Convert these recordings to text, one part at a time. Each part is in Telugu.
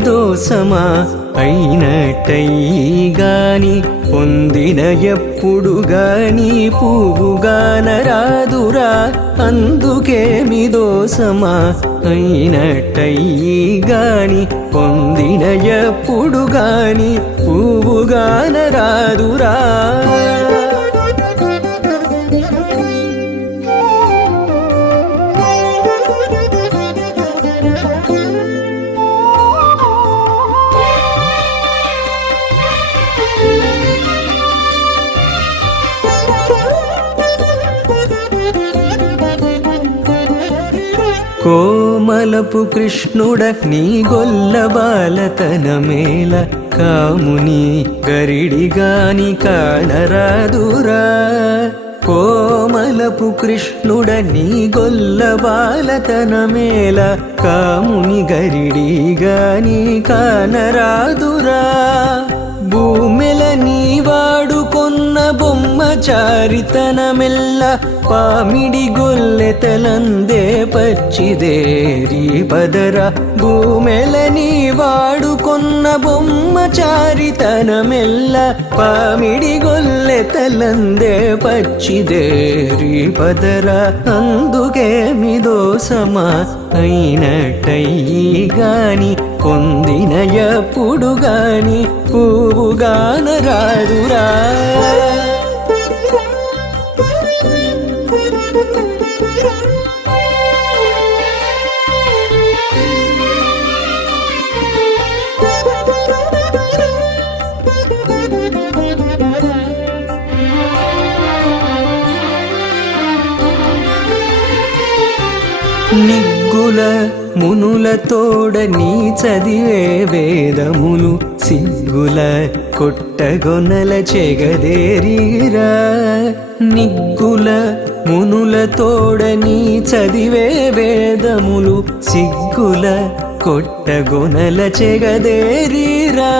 దోసమా అయినట్టయిగాని పొందిన ఎప్పుడు గాని పువ్వుగాన రాదురా అందుకేమి దోసమా అయినట్టయిగాని పొందిన ఎప్పుడు గాని పువ్వుగాన రాదురా కోమలపు కృష్ణుడ నీ గొల్ల బాలతనమేల కాముని గరిడిగాని కానరాదురా కోమలపు కృష్ణుడ నీ గొల్ల బాలతనమేల కాముని గరిడిగాని కానరాదురా భూమిల నీ వాడుకొన్న బొమ్మ చారితనమెల్ల పామిడి గొల్లెతలందే పచ్చిదేరి పదర భూమిల నీ వాడుకొన్న బొమ్మ చారితనమెల్ల పామిడి గొల్లెతలందే పచ్చిదేరి పదర అందుకేమి దోసమా అయినట్టయిగాని పొందిన ఎప్పుడు గాని పువ్వుగాన రాదురా నిగ్గుల మునులతోడ నీ చదివే వేదములు సిగ్గుల కొట్టగొనల చెగదేరిరా నిగ్గుల మునులతోడ నీ చదివే వేదములు సిగ్గుల కొట్టగొనల చెగదేరిరా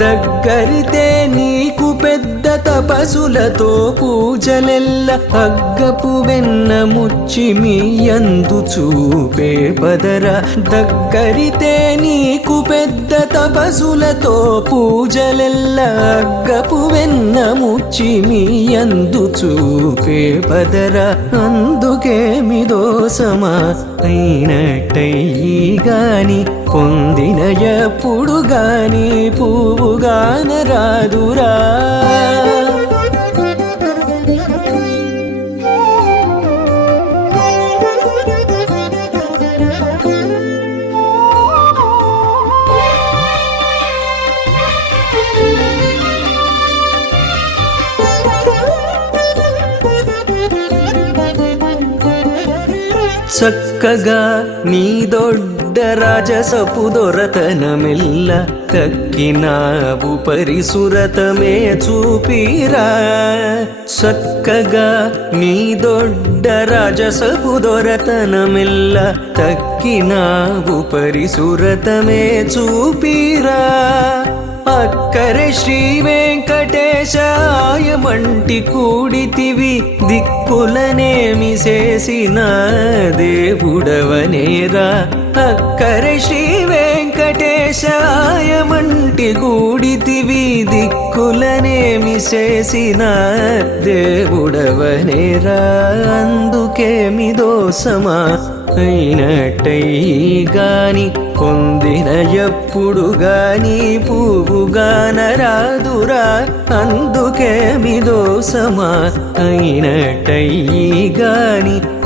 దగ్గరితే నీకు పెద్ద తపసులతో పూజలెల్ల అగ్గపు వెన్న ముచ్చి మీ యందు చూపే పదర దగ్గరితే నీకు పెద్ద తపసులతో పూజలెల్ల అగ్గపు వెన్న ముచ్చి మీ యందు చూపే పదర అందుకేమి దోసమా అయినట్టయిగాని పొందిన ఎప్పుడు గాని పువ్వుగాన రాదురా చక్కగా నీ దొడ్డ రాజసపు దొరతనమెల్ల కక్కినావు పరిసురతమే చూపిరా చక్కగా నీ దొడ్డ రాజసపు దొరతనమెల్ల తక్కినావు పరిసురతమే చూపిరా అక్కరే శ్రీ వెంకటేశాయమంటి కూడితివి దిక్కులనేమి చేసిన దేవుడవనేరా అక్కరే శ్రీ వెంకటేశాయమంటి కూడితివి దిక్కులనేమి చేసిన దేవుడవనేరా అందుకేమి దోసమా అయినట్టయిగాని పొందిన ఎప్పుడు గాని పువ్వుగాన రాదురా అందుకేమి దోసమా అయినట్టయిగాని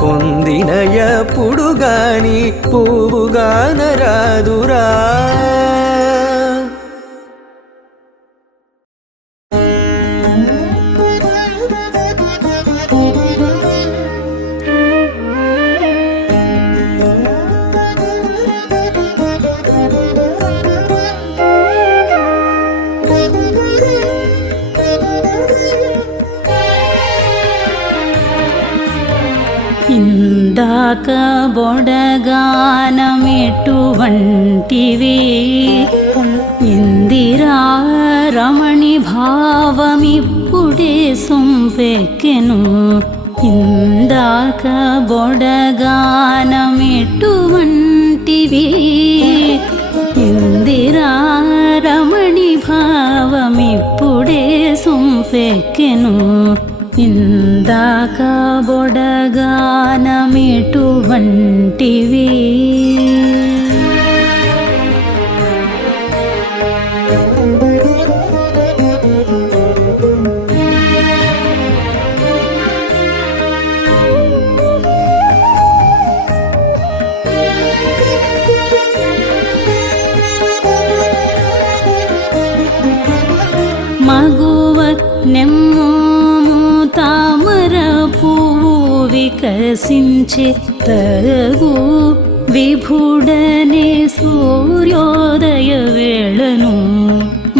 పొందిన ఎప్పుడు గాని పువ్వుగాన రాదురా ఇందాక బొడగానమెటువంటివి ఇందిరా రమణి భావమిప్పుడే సొంపెక్కెను ఇందాక బొడగానమెటువంటివి ఇందిరా రమణి భావమిప్పుడే సొంపెక్కెను ఇందాక బొడగానమిటువంటివి మగువ నెమ్మోము తామర పువ్వు వికసించే తగు విభుడనే సూర్యోదయ వేళను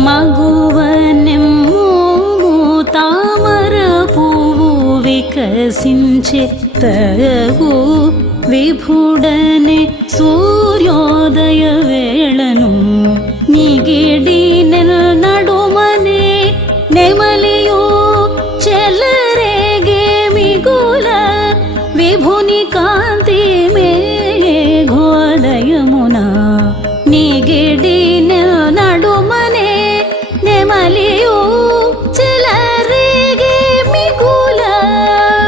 మగువ నెమ్మోము తామర పువ్వు వికసించే తగు విభుడనే సూర్యోదయ వేళను నిగిడి నడుమనే నెమలియు చెలరేగే మిగుల విభుని కాంతి మేఘోదయమున నిగిడి నడుమనే నెమలియు చెలరేగే మిగుల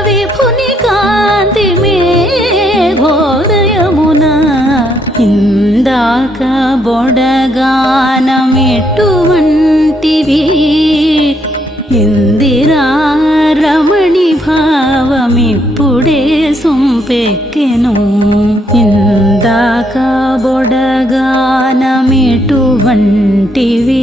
విభుని కాంతి మేఘోదయమున ఇందాక బొడగానమిటువంటివి ఇందిరా రమణి భావమిప్పుడే సొంపెక్కెను ఇందాక బొడగానమిటువంటివి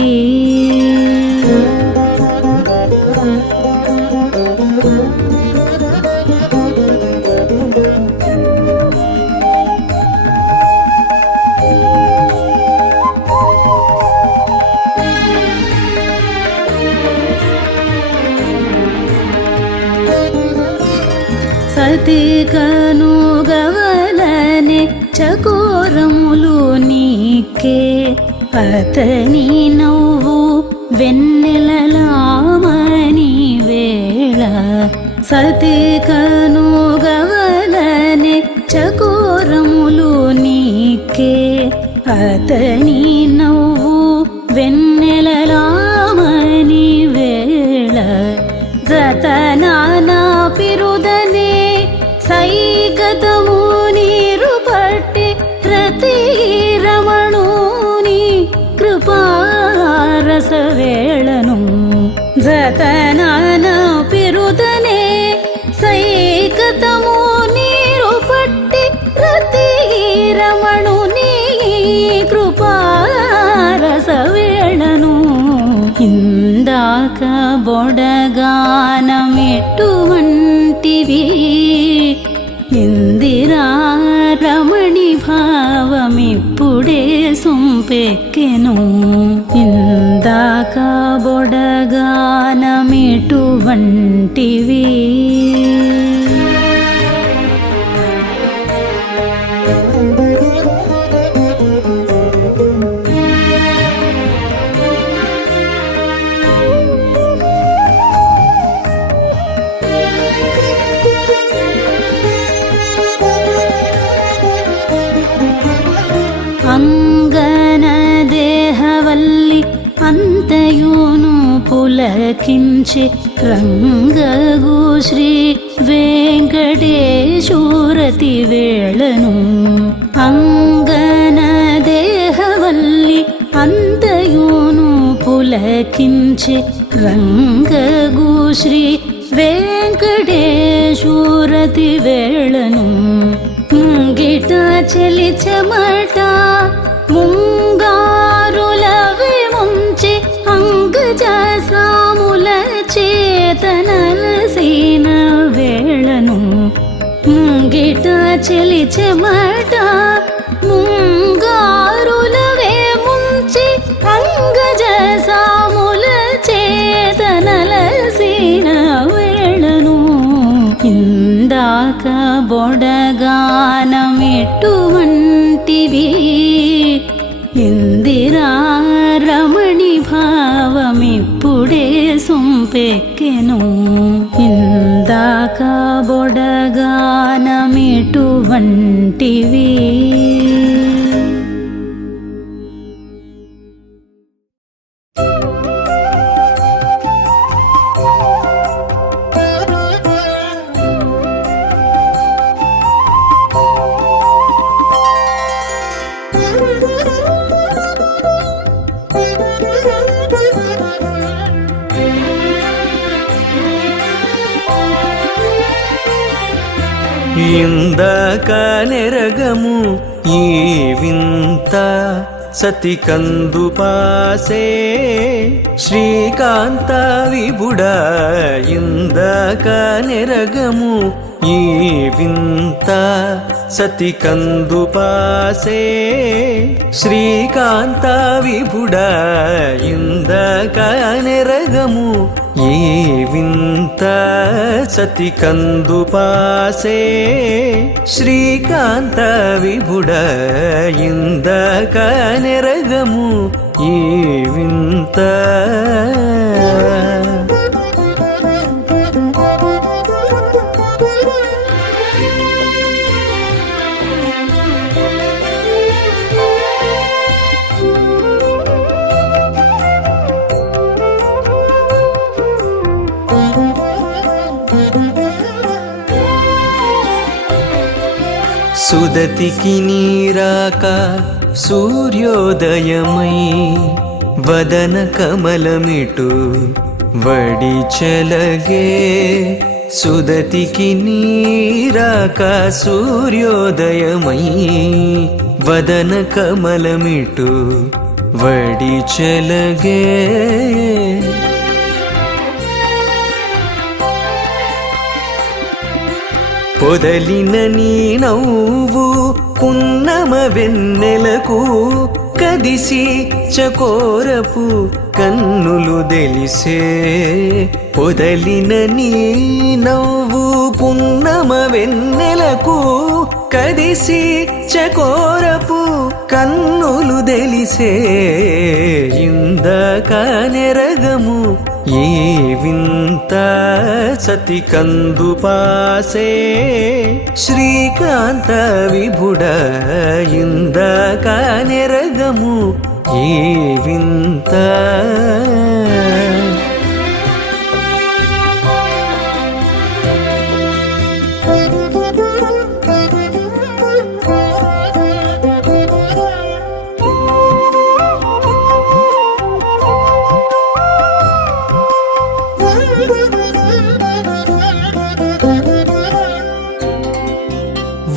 సతి కనుగవలనే చకోరములు నీకే అతని నవ్వు వెన్నెలలామని వేళ సతి కనుగవలనే చకోరములు నీకే అతని నవ్వు వెన్నెలలామని వేళ జతనానా పిరుదనే సైగతము నీరు పట్టి ప్రతి రమణుని కృపారస వేళను జతనాన పిరుదనే సైగతము నీరు పట్టి ప్రతి రమణుని కృపారస వేళను ఇందాక బొడగానమిటువంటివి ఇందిరా రమణి భావమిప్పుడే సొంపెక్కెను ఇందాక బొడగానమిటువంటివి అంగన దేహవల్లి అంతయును పులకించి రంగగు శ్రీ వెంకటేశూరతి వేళను అంగన దేహవల్లి అంతయును పులకించి రంగగు శ్రీ వెంకటేశూరతి వేళను ముంగిట చెలి చెమట ముంగారులవి ముంచి అంగజ సాముల చేతనలసిన వేళను ముంగిట చెలి చెమట ముంగారులవే ముంచి అంగజ సాముల చేతనలసిన వేళను ఇందాక బొడగానమిటువంటివి ఇందిరా రమణి భావమిప్పుడే సొంపెక్కెను ఇందాక బొడగానమిటువంటివి. ఇందాక నెరగము ఈ వింత సతి కందుపాసే శ్రీకాంత విభుడా ఇందాక నెరగము ఈ వింత సతి కందుపాసే శ్రీకాంత విభుడా ఇందాక నెరగము ఈ వింత సతి కందుపాసే శ్రీకాంత విభుడా ఇందాక నెరగము ఈ వింత సుదతికి నీరాక సూర్యోదయమై వదన కమలమిటు వడి చెలగే సుదతికి నీరాక సూర్యోదయమై వదన కమలమిటు వడి చెలగే పొదలిన నీ నవ్వు పున్నమ వెన్నెలకు కదిసి చకోరపు కన్నులు తెలిసే పొదలిన నీ నవ్వు పున్నమ వెన్నెలకు కదిసి చకోరపు కన్నులు తెలిసే ఇందాక నెరగము ఈ వింత సతి కందుపాసే శ్రీకాంత విభుడా ఇందాక నెరగము ఈ వింత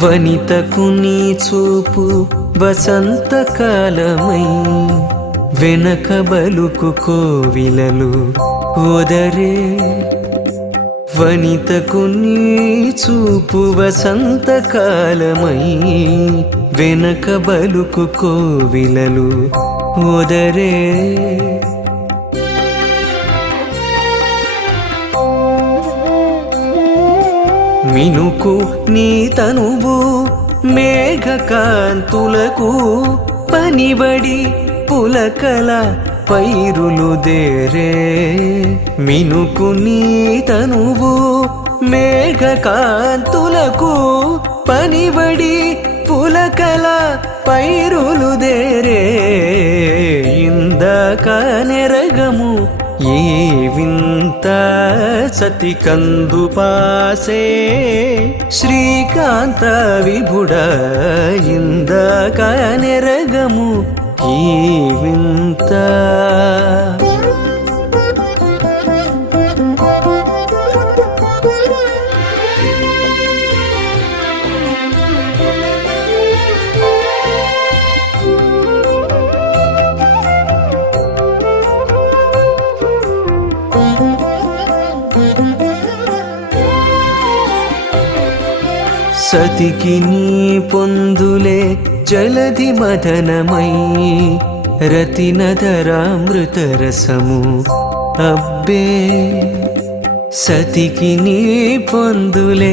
వనితకు నీ చూపు వసంతకాలమై వెనక బలుకు కోవిలలు ఓదరే వనితకు నీ చూపు వసంతకాలమై వెనక బలుకు కోవిలలు ఓదరే మినుకు నీ తనువు మేఘకాంతులకు పనిబడి పులకల పైరులు దేరే మినుకు నీ తనువు మేఘకాంతులకు పనిబడి పులకల పైరులు దేరే ఇందాక నెరగము ఈ వింత సతి కందుపాసే శ్రీకాంత విభుడా ఇందాక నెరగము ఈ వింత సతికి నీ పొందులే జలధి మదనమై రతినధరామృతరసము అబ్బే సతికి నీ పొందులే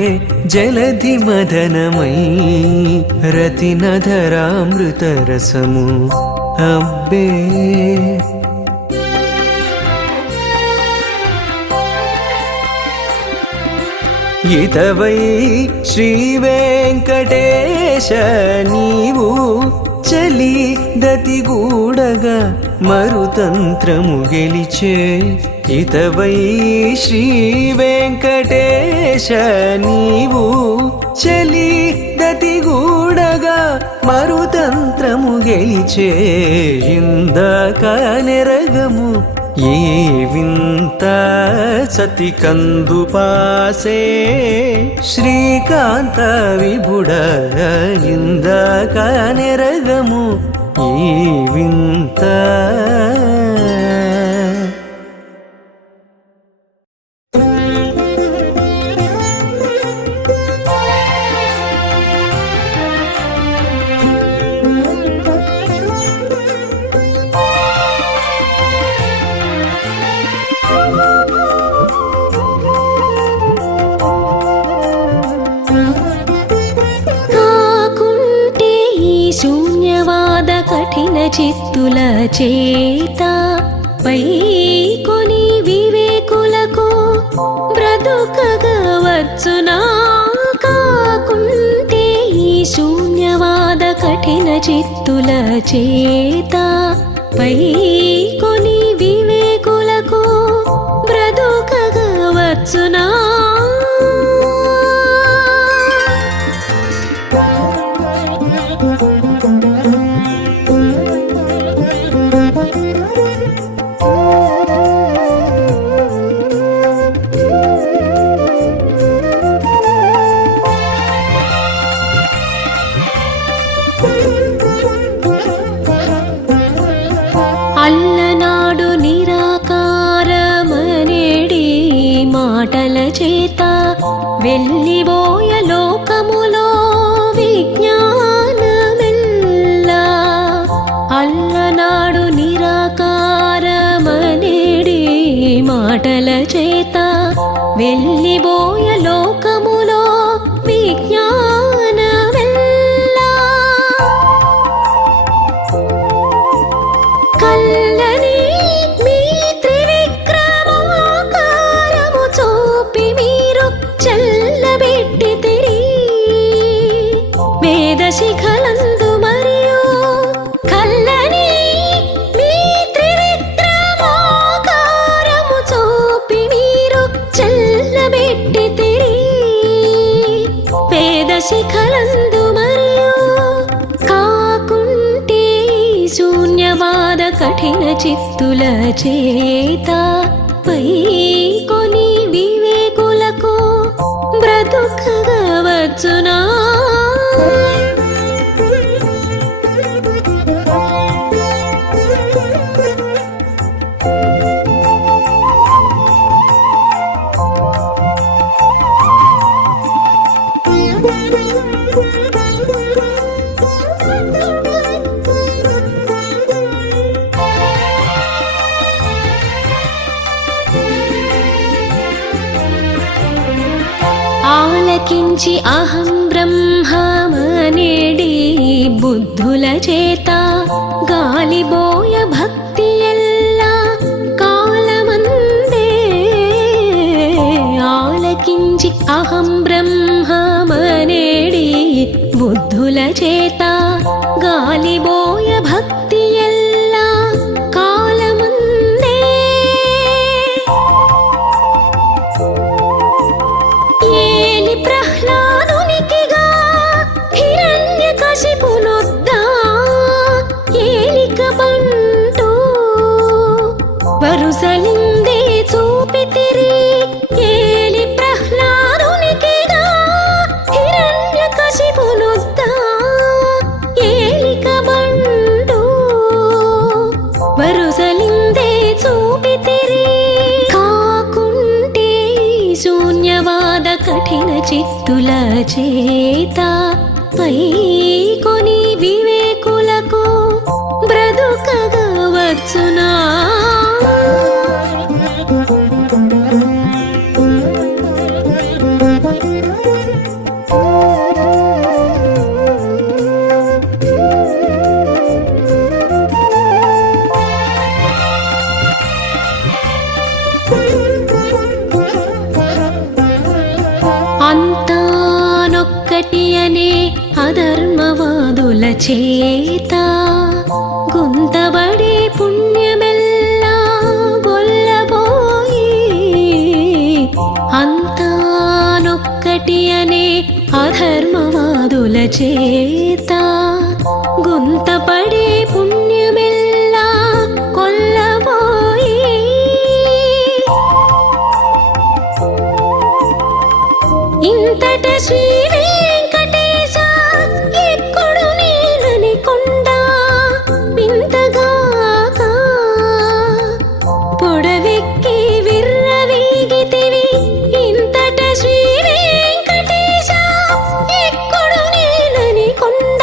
జలధి మదనమై రతినధరామృతరసము అబ్బే ఇతవై శ్రీ వెంకటేశ నీవు చలి దతిగూడగా మరుతంత్రము గెలిచే ఇతవై శ్రీ వెంకటేశ నీవు చలి దతిగూడగా మరుతంత్రము గెలిచే ఇందాక నెరగము ఈ వింత సతి కందుపాసే శ్రీకాంత విభుడ ఇందాక నెరగము ఈ వింత. కఠిన చిత్తుల చేత పై కొని వివేకులకు బ్రతుకగవచ్చునా. కాకుంటే ఈ శూన్యవాద కఠిన చిత్తుల చేత పై కొని వివేకులకు బ్రతుకగవచ్చునా. అల్లనాడు నిరాకారమనేడి మాటల చేత వెళ్ళిబోయ లోకములో విజ్ఞానమెల్లా. అల్లనాడు నిరాకారమనేడి మాటల చేత వెళ్ళిబోయ లోకములో విజ్ఞానమెల్లా. కల్లని మీ త్రివిక్రమాకారము చూపి మీరు చల్లబెట్టితిరి వేద శిఖలందు. మరియు కల్లని మీ త్రివిక్రమాకారము చూపి మీరు చల్లబెట్టితిరి వేద శిఖలందు. మరియు కాకుంటే శూన్యవాద కఠిన చిత్తుల చేత పై కొని వివేకులకు బ్రతుకగవచ్చునా. ఆలకించి అహం బ్రహ్మమనేడి బుద్ధుల చేత గాలిబోయ భక్తి ఎల్లా కాలమందే. ఆలకించి అహం బ్రహ్మమనేడి బుద్ధుల చేత గాలిబోయ భక్తి ఎల్లా కాలమందే. ఏలి ప్రహ్లాదునికిగా హిరణ్యకశిపునొద్దా ఏలిక బంటూ వరుసలిందే చూపితిరి. ఏలి ప్రహ్లాదునికిగా హిరణ్యకశిపునొద్దా ఏలిక బంటూ వరుసలిందే చూపితిరి. కాకుంటే శూన్యవాద కఠిన చిత్తుల చేత పై కొని వివేకులకు బ్రతుకగవచ్చునా. అంతానొక్కటి అనే అధర్మవాదుల చేత గుంతబడే పుణ్యమెల్లా గొల్లబోయి. అంతానొక్కటి అనే అధర్మవాదుల చేత గుంతపడే పుణ్యమెల్లా కొల్లబోయి. ఇంతట శ్రీ వెంకటేశ ఎక్కడు నేనని కొండ వింతగాక పొడవెక్కి విర్రవీగితివి. ఇంతట శ్రీ వెంకటేశ ఎక్కడు నేనని కొండ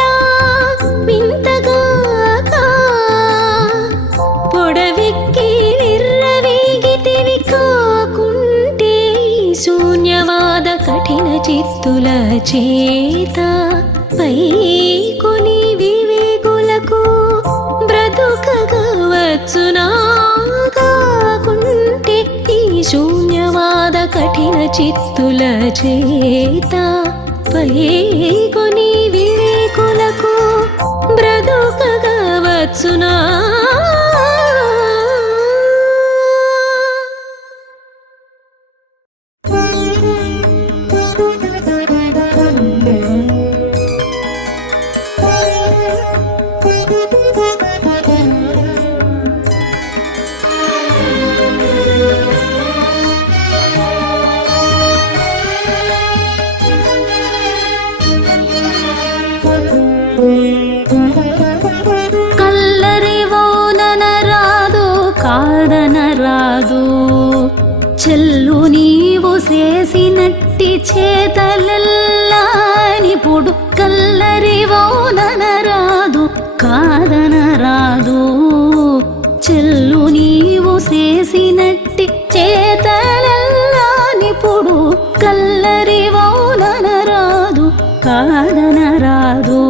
వింతగాక పొడవెక్కి విర్రవీగితివి. కాకుంటే శూన్యవాద కఠిన చిత్తుల చేత పై కొని వివేకులకు బ్రతుకగా వచ్చునా. కాకుంటే ఈ శూన్యవాద కఠిన చిత్తుల చేత పై కొని వివేకులకు బ్రతుకగా వచ్చునా. కల్లరివోననరాదు కాదనరాదు చెల్లు నీవు చేసినట్టి చేతలెల్లానిపుడు. కల్లరివోననరాదు కాదనరాదు చెల్లు నీవు చేసినట్టి చేతలెల్లానిపుడు. కల్లరివోననరాదు కాదనరాదు.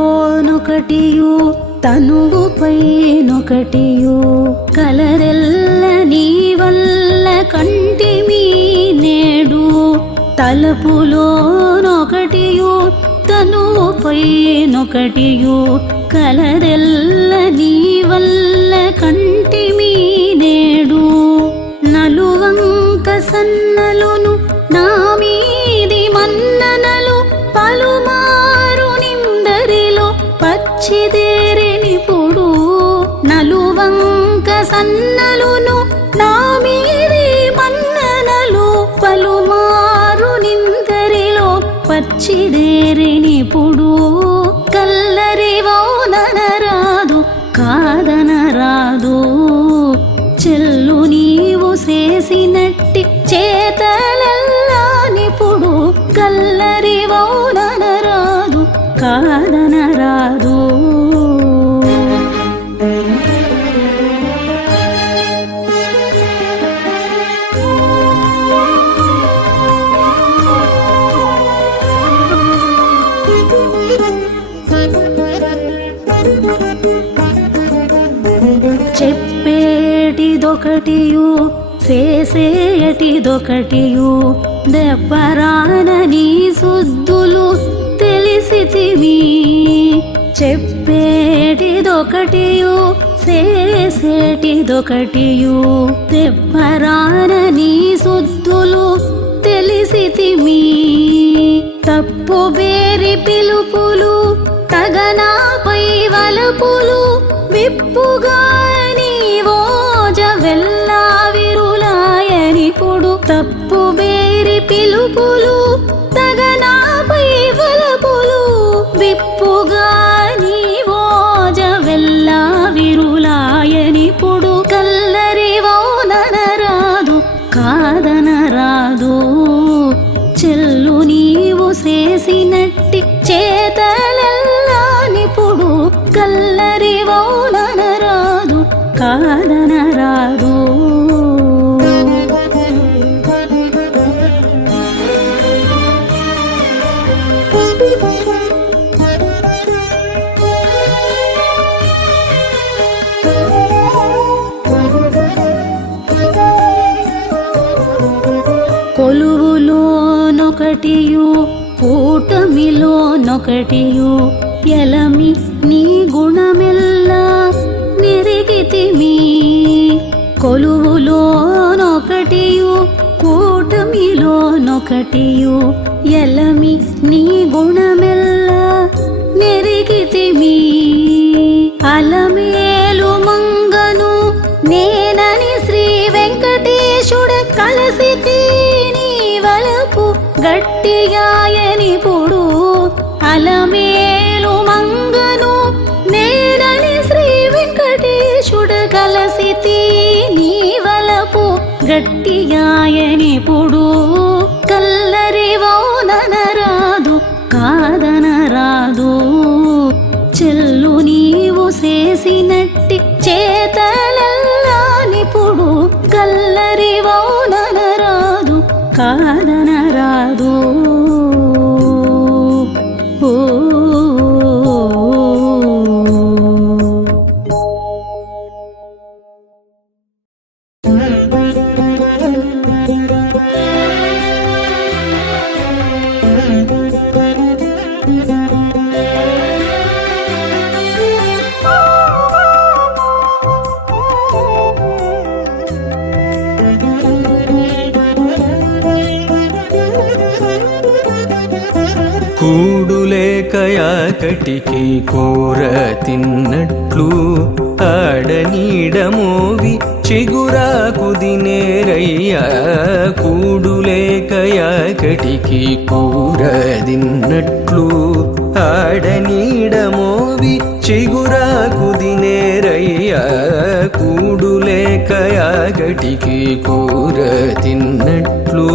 తలపులోనొకటియు తనువుపైనొకటియు కలరెల్ల నీ వల్ల కంటిమీ నేడు. తలపులోనొకటియు తనువుపైనొకటియు కలరెల్ల నీ వల్ల కంటిమీ నేడు. నలువంక సన్నలును నా మీది మన్ననలు పలుమారు నిందరిలో పచ్చిదేరినిపుడు. నలువంక సన్నలును నా మీది మన్ననలు పలుమారు నిందరిలో పచ్చిదేరినిపుడు. కల్లరివోననరాదు కాదనరాదు చెల్లు నీవు చేసినట్టి చేతలెల్లానిపుడు. కల్లరివోననరాదు కాదనరాదు. చెప్పేటిదొకటియు చేసేటిదొకటియు దెబ్బరానని శుద్ధులు తెలిసితివి. చెప్పేటిదొకటియు చేసేటిదొకటియు దెబ్బరానని శుద్ధులు తెలిసితివి. తప్పు బేరి పిలుపులు తగనాపై వలపులు విప్పుగా నీవోజ వెల్లా విరులాయనిపుడు. తప్పు బేరి పిలుపులు తగనాపై వలపులు విప్పుగా నీవోజ వెల్లా విరులాయనిపుడు. కల్లరివోననరాదు కాదనరాదు చెల్లు నీవు చేసినట్టి చేతలెల్లానిపుడు. కల్లరివోననరాదు కాదనరాదు. కొలువులోనొకటియు కూటమిలోనొకటియు ఎలమి నీ గుణ ఒకటియು ఎలమి నీ గుణమెల్ల నెరిగితిమి అలమేలు మంగను నేనని శ్రీ వెంకటేశుడ కలసితి నీ వలపు గట్టిగాయనిపుడు అలమేలు మంగను నేనని శ్రీ వెంకటేశుడ కలసితి నీ వలపు గట్టిగాయనిపుడు కల్లరివోననరాదు కాదనరాదు చెల్లు నీవు చేసినట్టి చేతలెల్లా నిపుడు కల్లరివోననరాదు కాదనరాదు ఓ కూడులేకయాకటికి కూర తిన్నట్లు ఆడనీడమోవి చిగురాకు దినేరయ్యా కూడులేకయాకటికి కూర తిన్నట్లు ఆడనీడమోవి చిగురాకు దినేరయ్యా కూడులేకయాకటికి కూర తిన్నట్లు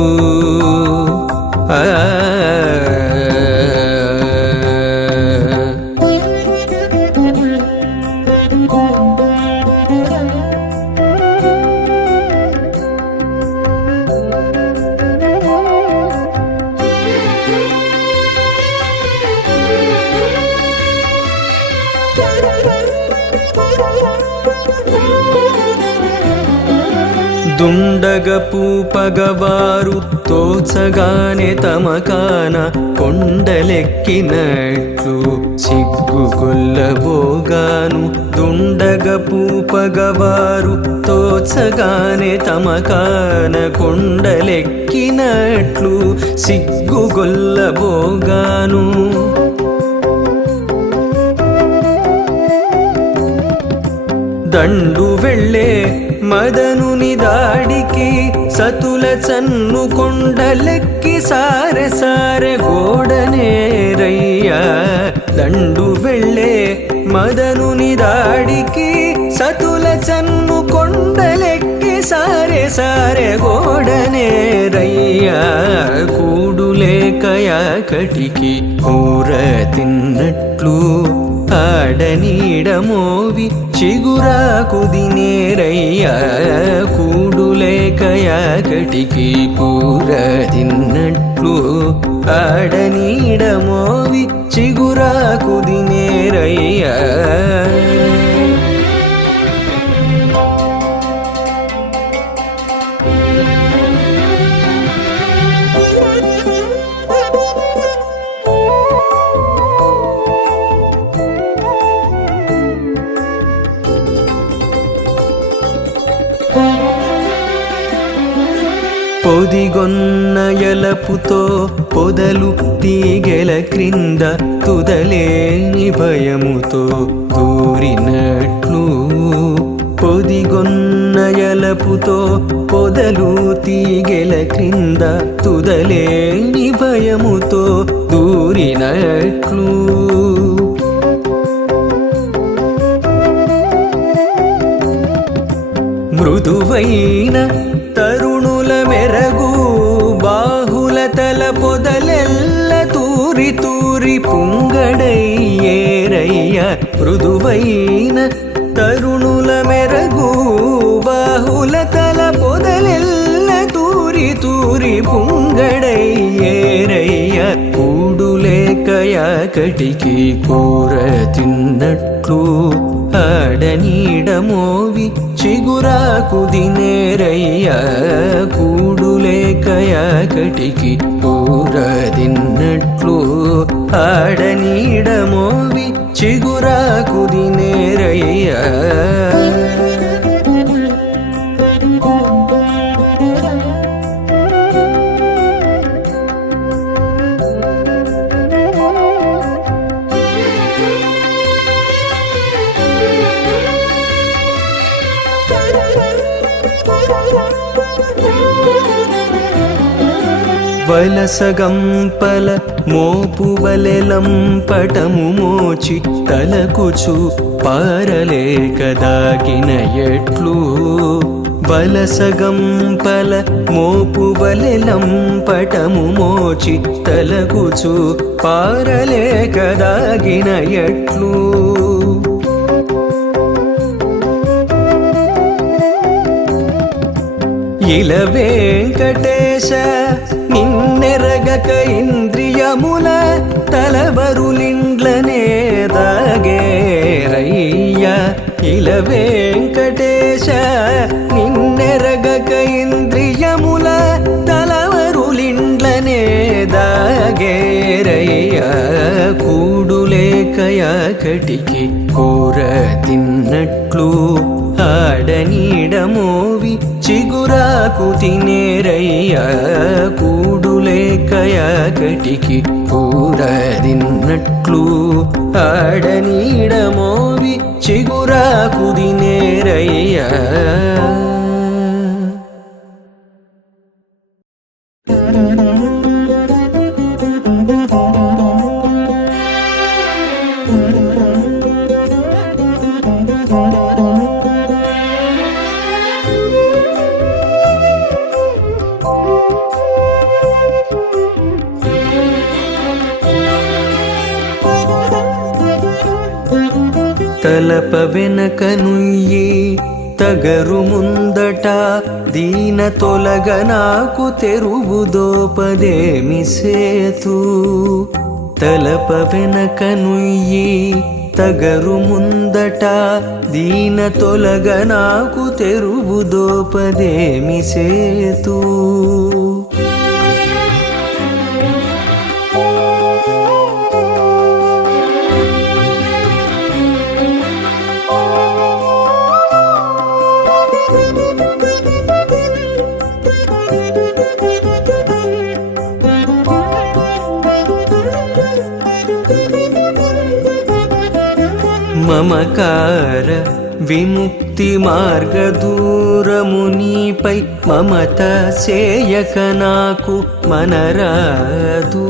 దుండగపు పగవారు తోచగానే తమకాన కొండలెక్కినట్లు సిగ్గుగొల్లబోగాను దుండగపు పగవారు తోచగానే తమకాన కొండలెక్కినట్లు సిగ్గుగొల్లబోగాను దండు వెళ్ళే మదనుని దాడికి సతుల చన్ను కొండలెక్కి సారె సారె గోడనేరయ్యా దండు వెళ్ళే మదనుని దాడికి సతుల చన్ను కొండలెక్కి సారె సారె గోడనేరయ్యా కూడులేకయాకటికి కూర తిన్నట్లు ఆడనీడమోవి చిగురాకు దినేరయ్యా కూడులేకయాకటికి కూర తిన్నట్లు ఆడనీడమోవి చిగురాకు దినేరయ్యా పొదిగొన్న ఎలపుతో పొదలు తీగెల క్రింద తుదలేని భయముతో దూరినట్లు పొదిగొన్న ఎలపుతో పొదలు తీగెల క్రింద తుదలేని భయముతో దూరినట్లు మృదువైన తరుణుల మెరగు బాహుల తల పొదలెల్ల తూరి తూరి పుంగడయ్యేరయ్య మృదువైన తరుణుల మెరగు బాహుల తల పొదలెల్ల తూరి తూరి పుంగడయ్యేరయ్య కూడులేకయాకటికి కూర తిన్నట్లు ఆడనీడమోవి చిగురాకు దినేరయ్యా కూడులేకయాకటికి కూర తిన్నట్లు ఆడనీడమోవి చిగురాకు దినేరయ్యా వలసగంపల మోపు వలెలంపటము మోచి తలకుచు పారలేక దాగిన ఎట్లు వలసగంపల మోపు వలెలంపటము మోచి తలకుచు పారలేక దాగిన ఎట్లు ఇల వెంకటేశ నిన్నెరగక ఇంద్రియముల తలబరులిండ్లనే దాగేరయ్య ఇల వెంకటేశ నిన్నెరగక ఇంద్రియముల తలవరులిండ్లనే దాగేరయ్య కూడులేకయాకటికి కూర తిన్నట్లు ఆడనీడమోవి చిగురాకు తినేరయ్యా కూడులేకయాకటికి కూర తిన్నట్లు ఆడనీడమోవి చిగురాకు తినేరయ్యా తలప వెనక నుయ్యి తగరు ముందట దీన తొలగ నాకు తెరువు దోపదేమి సేతు తలప వెనక నుయ్యి తగరు ముందట దీన తొలగ నాకు తెరువు దోపదేమి సేతు మమకార విముక్తి మార్గ దూరము నీపై మమత సేయక నాకు మనరాదు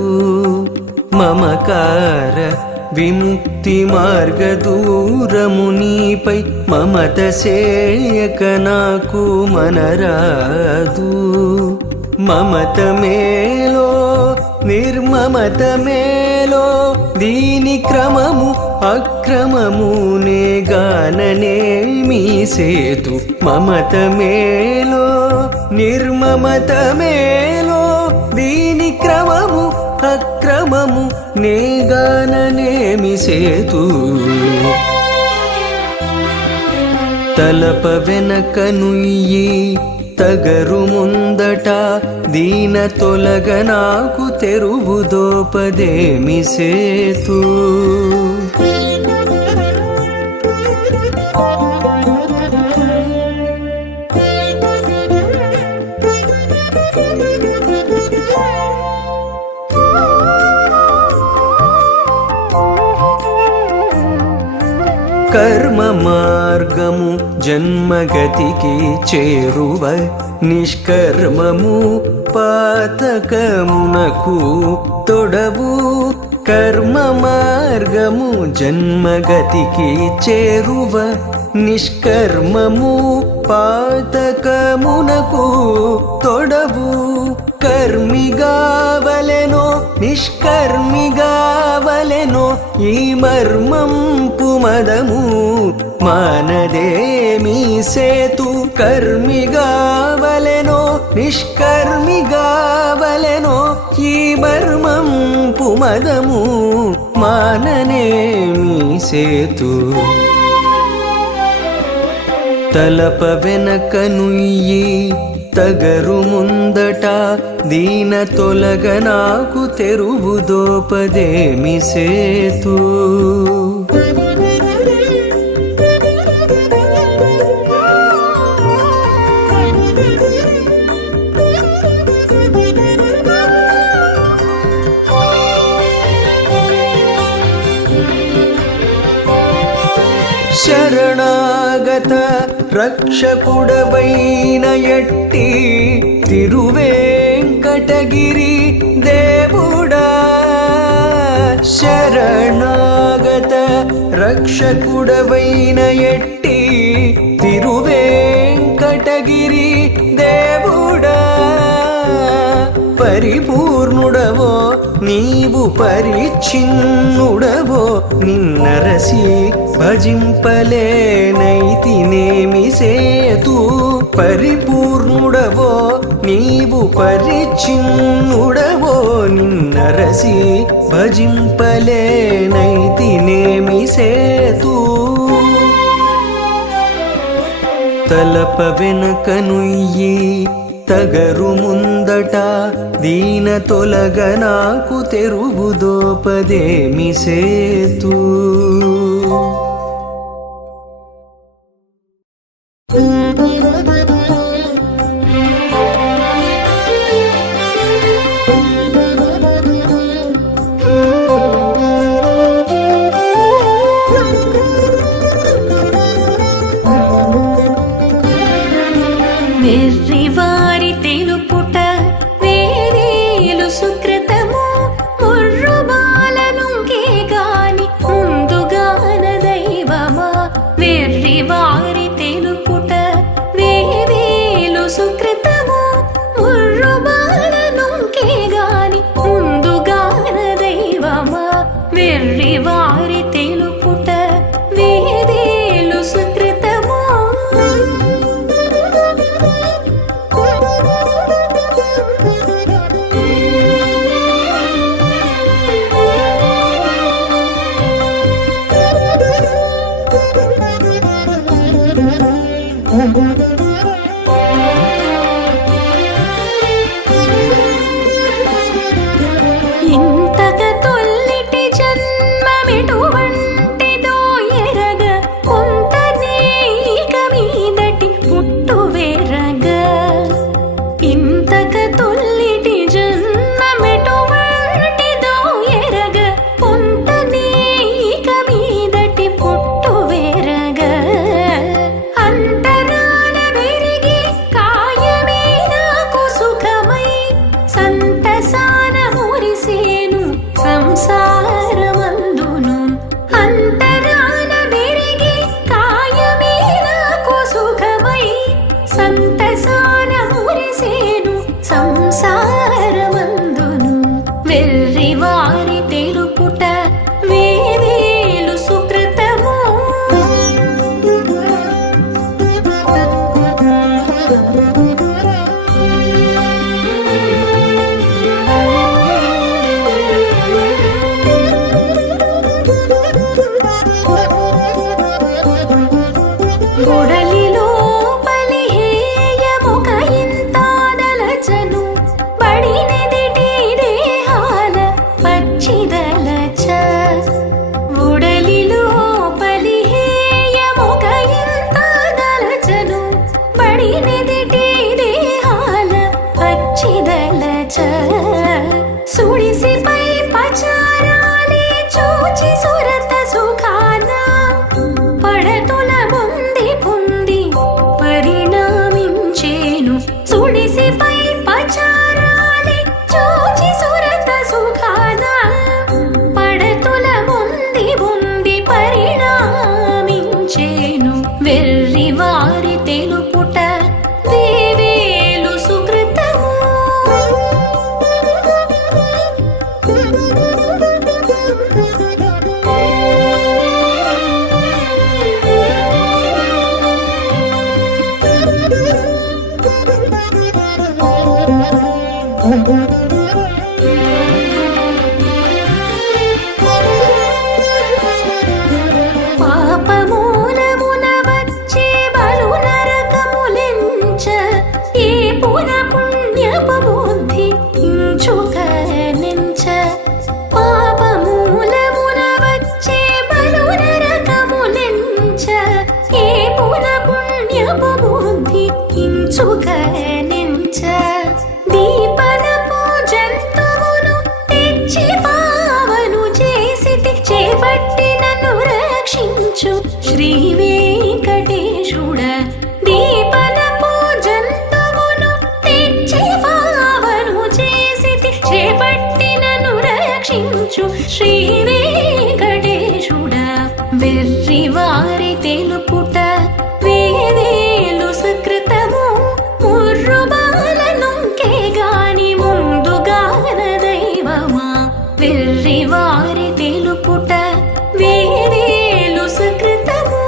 మమకార విముక్తి మార్గ దూరము నీపై మమత సేయక నాకు మనరాదు మమత మేలో నిర్మమత మేలో దీని క్రమము అక్రమము నే గాననేమి సేతు మమత మేలో నిర్మమత మేలో దీని క్రమము అక్రమము నే గాననేమి సేతు తలప వెనక నుయ్యి తగరు ముందట దీన తొలగ నాకు తెరువు దోపదేమి సేతు కర్మ మార్గము జన్మగతికి చేరువ నిష్కర్మము పాతకమునకు తొడవు కర్మ మార్గము జన్మగతికి చేరువ నిష్కర్మము పాతకమునకు తొడవు కర్మిగావలెనో నిష్కర్మిగావలెనో ఈ మర్మం పుమదము మానదేమి సేతు కర్మిగావలెనో నిష్కర్మిగావలెనో ఈ మర్మం పుమదము మాననేమి సేతు తలప వెనక నుయ్యి తగరు ముందట దీన తొలగ నాకు తెరువు దోపదేమి సేతు శరణాగత రక్షకుడవైన ఎట్టి తిరువేంకటగిరి దేవుడా శరణాగత రక్షకుడవైన ఎట్టి తిరువేంకటగిరి దేవుడా పరిపూర్ణుడవో నీవు పరిచ్ఛిన్నుడవో నిన్నరసి భజింపలేనైతినేమి సేతు పరిపూర్ణుడవో నీవు పరిచ్ఛిన్నుడవో నిన్నరసి భజింపలేనైతినేమి సేతు తలప వెనకనుయ్యి తగరు ముందట దీన తొలగ నాకు తెరువుదోపదేమి సేతు వెర్రివారి తెలుపుట వేవేలు సుకృతము ముర్రు బాలనుంకే గాని ముందుగాన దైవమా వెర్రివారి తెలుపుట వేవేలు సుకృతము ముర్రు బాలనుంకే గాని ముందుగాన దైవమా వెర్రివారి తెలుపుట వేవేలు సుకృతము ఇంతగా తొల్లిటి జన్మమెటువంటిదో ఎరగ కొంతనే ఇక మీదటి పుట్టు వెరగ ఇంతగా తొల్లిటి జన్మమెటువంటిదో ఎరగ కొంతనే ఇక మీదటి పుట్టు వెరగ అంతరాన వెరిగి కాయమే నాకు సుఖమై సంతసాన మురిసేను సంసారమందును అంతరాన వెరిగి కాయమే నాకు సుఖమై సంతసాన మురిసేను సంసారమందును వెర్రివారి తెరుపుట వేవేలు సుకృతము గుడలిలో పలిహేయముక ఇంతాదలచను బడినెదిటి దేహాల పచ్చిదలచ గుడలిలో పలిహేయముక ఇంతాదలచను బడినెదిటి దేహాల పచ్చిదలచ సుడిసిపై పచారాలే చూచి సురత సుఖాన పడతుల ముంది పొంది పరిణామించేను సుడిసిపై పచారాలే చూచి సురత సుఖాన పడతుల ముంది పొంది పరిణామించేను వెర్రివారి తెలుపుట వేవేలు సుకృతము పాపమూలమున వచ్చే బలు నరకములెంచ ఏ పున పుణ్యపు బుద్ధి ఇంచుక నెంచ పాపమూలమున వచ్చే బలు నరకములెంచ ఏ పున పుణ్యపు బుద్ధి ఇంచుక నెంచ దీపనపు జంతువును తెచ్చి పావను చేసి చేపట్టి నన్ను రక్షించు శ్రీ వెంకటేశుడ దీపనపు జంతువును తెచ్చి పావను చేసితి చేపట్టినను రక్షించు శ్రీ వెంకటేశుడ వెర్రివారి తెలుపుట వేదేలు సకృతము ముర్రుబాలనుంకే గాని ముందుగాన దైవమా వెర్రివారి తెలుపుట వేదేలు సకృతము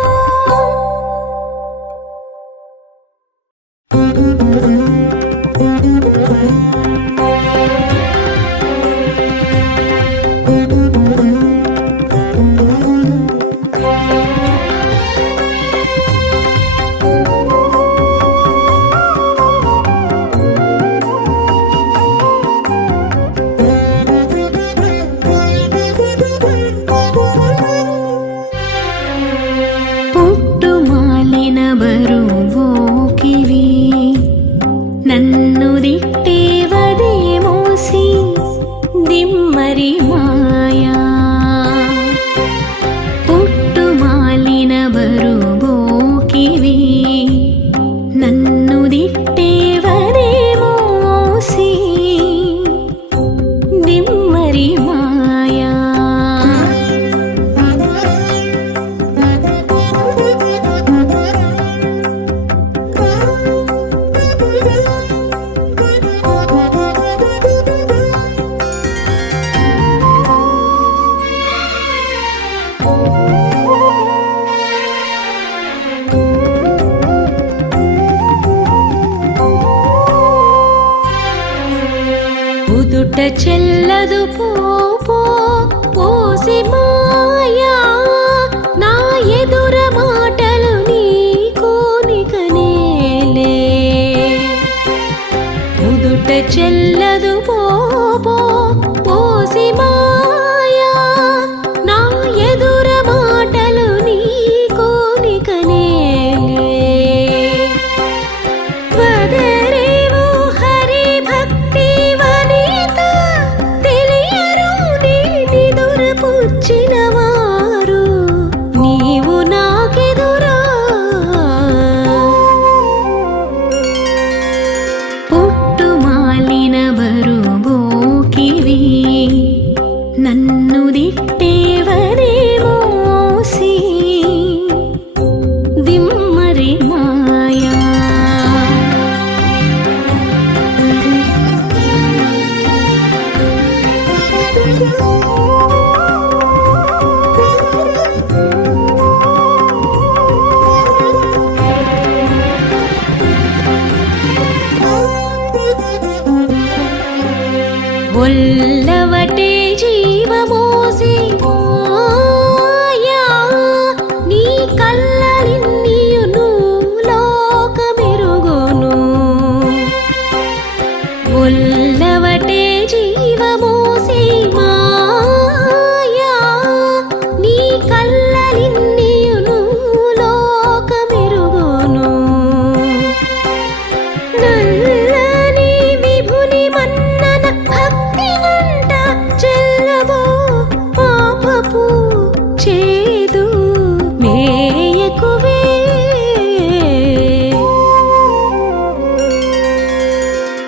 పుట్టుమాలిన బరువోకివి నన్ను దిట్టేవదే మోసి దిమ్మరి మాయా పుట్టుమాలిన బరువోకివి నన్ను దిట్టేవదే మోసి దిమ్మరి మాయా ఉదుట చెల్లదు పోసి మాయా నా ఎదుర మాటలు నీకోనికనేలే ఉదుట చెల్లదు పోసి మాయా నా ఎదుర మాటలు నీకోనికనేలే వదరేవో హరి భక్తి వనిత తెలియరు నిదుర పుచ్చిన వారు నీవు నాకెదురా పుట్టుమాలిన బరువోకివి నన్ను దిట్టేవదే మోసి దిమ్మరి మాయా ఒల్లవటే జీవమోసి మాయా నీ కళ్ళలిన్నియును లోకమెరుగును ఒల్లవటే జీవమోసి మాయా నీ కళ్ళలిన్నియును లోకమెరుగును నల్లని విభుని మన్నన భక్తి గంట చెల్లబో పాపపు చేదు మేయకువే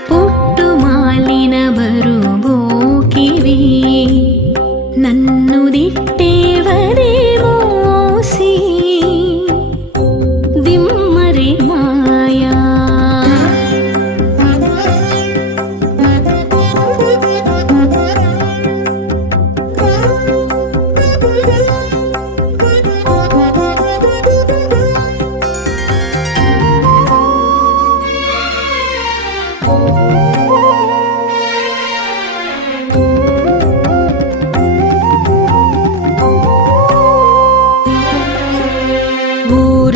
పుట్టుమాలిన బరువోకివి నన్ను దిట్టేవదే మోసి దిమ్మరి మాయా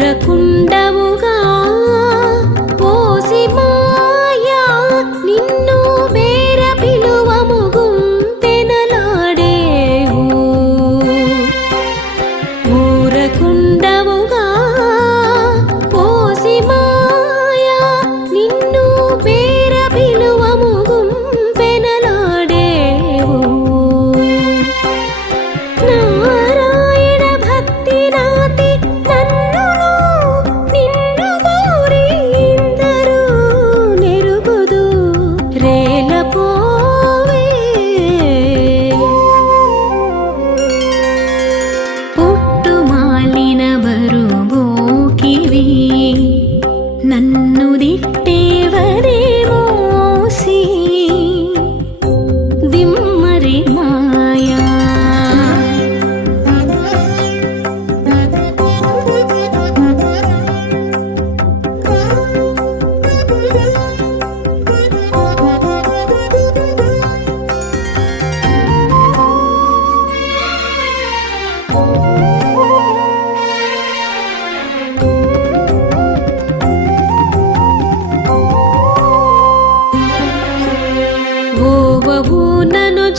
ఊరకుండవుగా పోసి మాయా నిన్ను వేర పిలువము గుంతెనలాడేవు ఊరకుండవుగా పోసి మాయా నిన్ను వేర పిలువము గుంతెనలాడేవు నారాయణ భక్తి నాతి నన్ను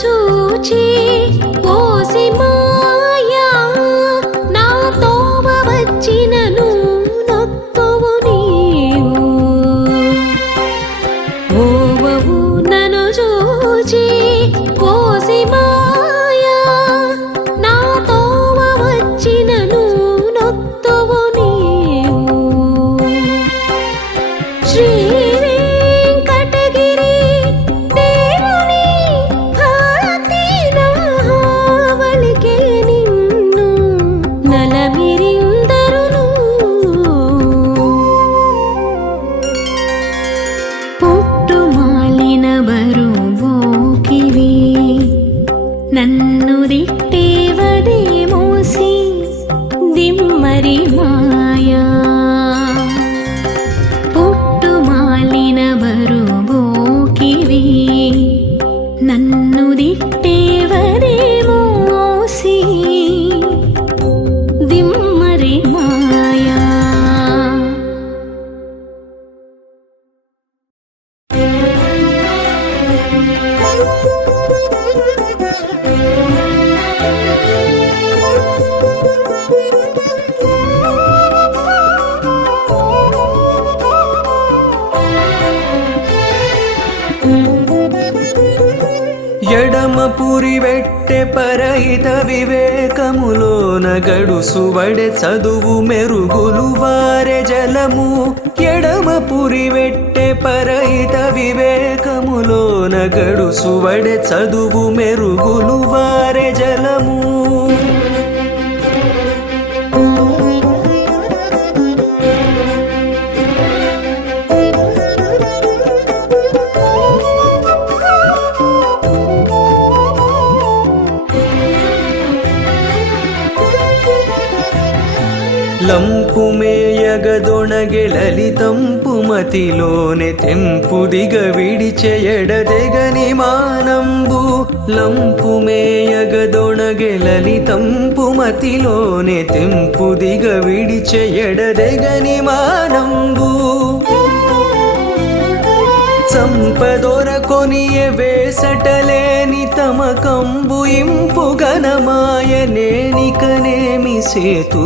చూచి పోసి మాయా నా తోవ వచ్చినను నొత్తువు నీవు ఓవవు నన్ను చూచి పోసి మాయా నా తోవ వచ్చినను నొత్తువు నీవు శ్రీ వెంకటగిరి దేవుని భక్తి నావళికే నిన్ను నలమిరిందరును పుట్టుమాలిన బరువోకివి నన్ను దిట్టేవదే మోసి దిమ్మరి మాయా పుట్టుమాలిన బరువోకివి నన్ను దిట్టేవదే మోసి దిమ్మరి మాయా ఎడమ పురి వెట్టె పరహిత వివేకములోన గడుసువడె చదువు మెరుగులు వారె జలము ఎడమ పురి వెట్టె పరహిత వివేకములోన గడుసువడె చదువు మెరుగులు వారె జలము లంపు మేయగదొణగె లలితంపు మతిలోనే తెంపు దిగ విడిచెయడదెగని మానంబు లంపు మేయగదొణగె లలితంపు మతిలోనే తెంపు దిగ విడిచెయడదెగని మానంబు సంపదొర కొనియ వేసటలేని తమ కంబు ఇంపు గణమాయనేనికనేమి సేతు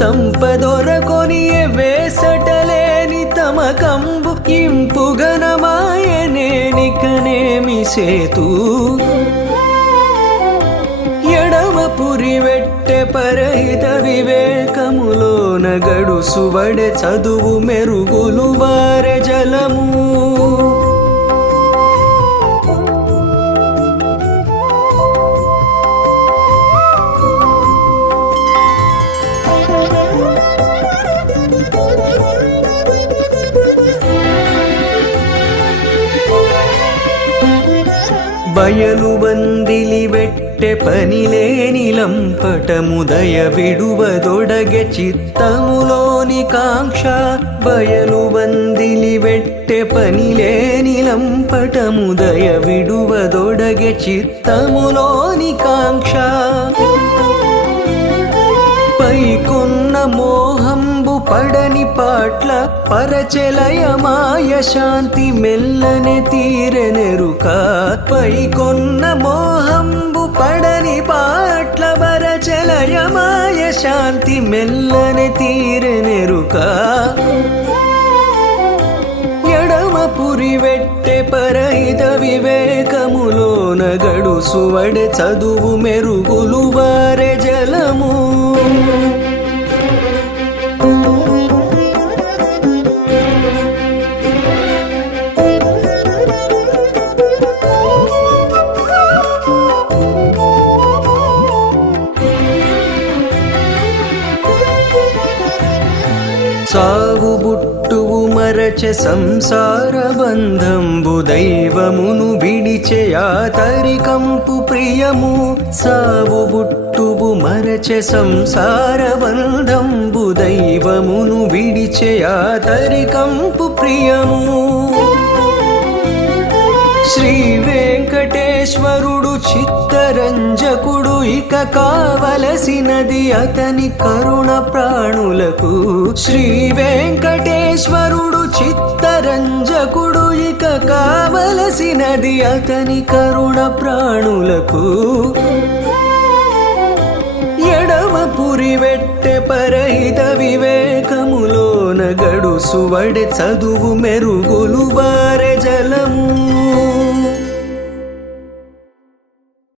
సంపదొర కొనియ వేసటలేని తమ కంబు ఇంపు గణమాయనేనికనేమి సేతు ఎడమ పురి వెట్టె పరహిత వివేకములోన గడుసువడె చదువు మెరుగులు వారె జలము బయలు వందిలి వెట్టె పనిలేని లంపటముదయ విడువదొడగె చిత్తములోని కాంక్ష బయలు వందిలి వెట్టె పనిలేని లంపటముదయ విడువదొడగె చిత్తములోని కాంక్ష పైకొన్న మోహంబు పడని పాట్ల పరచలయమాయ శాంతి మెల్లనే తీరెనెరుక పైకొన్న మోహంబు పడని పాట్ల పరచలయమాయ శాంతి మెల్లనే తీరెనెరుక ఎడమ పురి వెట్టె పరహిత వివేకములోన గడుసువడె చదువు మెరుగులు వారె జలము సావు బుట్టువు మరచె సంసార బంధంబు దైవమును విడిచె యాతరికంపు ప్రియము సావు బుట్టువు మరచె సంసార బంధంబు దైవమును విడిచె యాతరికంపు ప్రియము శ్రీ వెంకటేశ్వరుడు చిత్తరంజకుడు ఇక కావలసినది అతని కరుణ ప్రాణులకు శ్రీ వెంకటేశ్వరుడు చిత్తరంజకుడు ఇక కావలసినది అతని కరుణ ప్రాణులకు ఎడమ పురివెట్టె పరహిత వివేకములోన గడుసువడె చదువు మెరుగులు